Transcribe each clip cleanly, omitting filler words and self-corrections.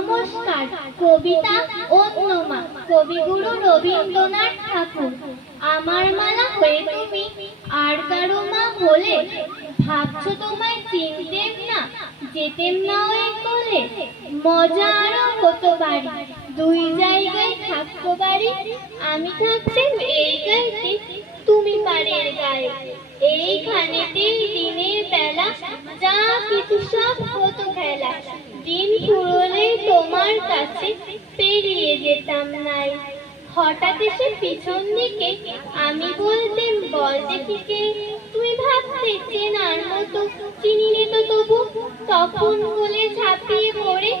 নমস্কার। কবিতা অন্যমা, কবিগুরু রবীন্দ্রনাথ ঠাকুর। আমার মালা হয়ে তুমি আর কারো মা হলে, ভাবছো তোমায় চিনতেম না, যেতেম না ওই কোলে। মজা আরো হতো বাড়ি, দুই জায়গায় থাকতো বাড়ি। আমি থাকতেম এই গাইতে, তুমি পাড়ের গায়ে। এইখানেতেই দিনের বেলা যা কিছু সব হতো খেলা। দিন ফুরোলেই তোমার কাছে পেরিয়ে যেতাম নাই। হঠাৎ এসে পিছন দিকে আমি বলতেম, বল দেখি কে। তুমি ভাবতে চেনার মতো, চিনিলে তো তবু। তখন কোলে ঝাঁপিয়ে পড়ে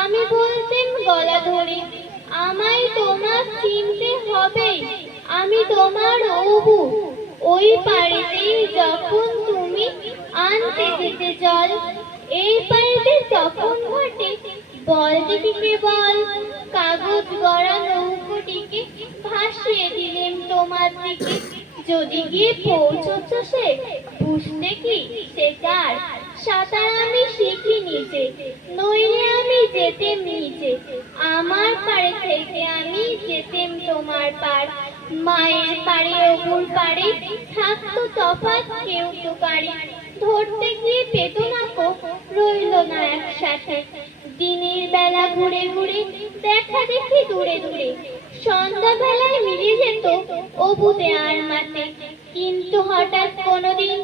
আমি বলতেম গলা ধরে, আমায় তোমার চিনতে হবেই, আমি তোমার অবু। ওই পাড়েতেই যখন তুমি আনতে যেতে জল, এই পাড়েতে তখন ঘটে বল দেখি কে বল। কাগজ গড়া নৌকোটিকে ভাসিয়ে দিলেম তোমার দিকে। যদি গিয়ে পৌঁছচ্ছ সে, বুঝতে কি সে কার। সাঁতার আমি শিখিনি যে, নইলে আমি যেতেম নিচে। আমার পাড়ে থেকে আমি যেতেম তোমার পার। মায়ের পাড়ে অপুর পাড়ে থাকতো তফাৎ কেউ তো কারি। ধরতে গিয়ে পেত না কো, রইল না একসাথে। দিনের বেলা ঘুরে ঘুরে দেখা দেখি দূরে দূরে, সন্ধ্যা বেলায় মিলে যেত অবুতে আর মাতে। কিন্তু হঠাৎ কোনোদিন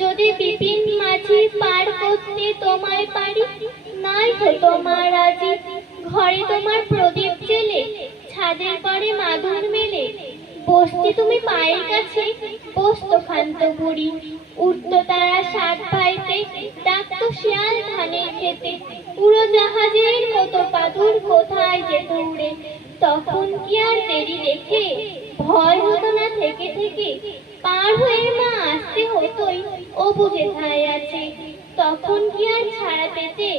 যদি বিপিন মাঝি পার করতে তোমায় পারি, নাই তো তোমার আজি। ঘরে তোমার প্রদীপ জেলে, ছাদের পরে মাদুর মেলে, বসতে তুমি পায়ের কাছে, বসতো ক্ষান্ত বুড়ি। উঠতো তারা সাত ভাইতে, ডাকতো শিয়াল ধানের খেতে। উড়োজাহাজের মতো পাদুর কোথায় যেত উড়ে। তখন কি আর দেরি দেখে, ভয় হতো না থেকে থেকে। পার হয়ে মা আসতে হতোই, অবু যেথায় আছে। তখন কি আর ছাড়া পেতে,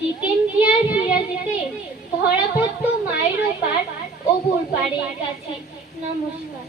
দিতেন কি আর ফিরা যেতে। ধরা পড়তো মায়ের ওপার, অবুর পাড়ের কাছে। নমস্কার।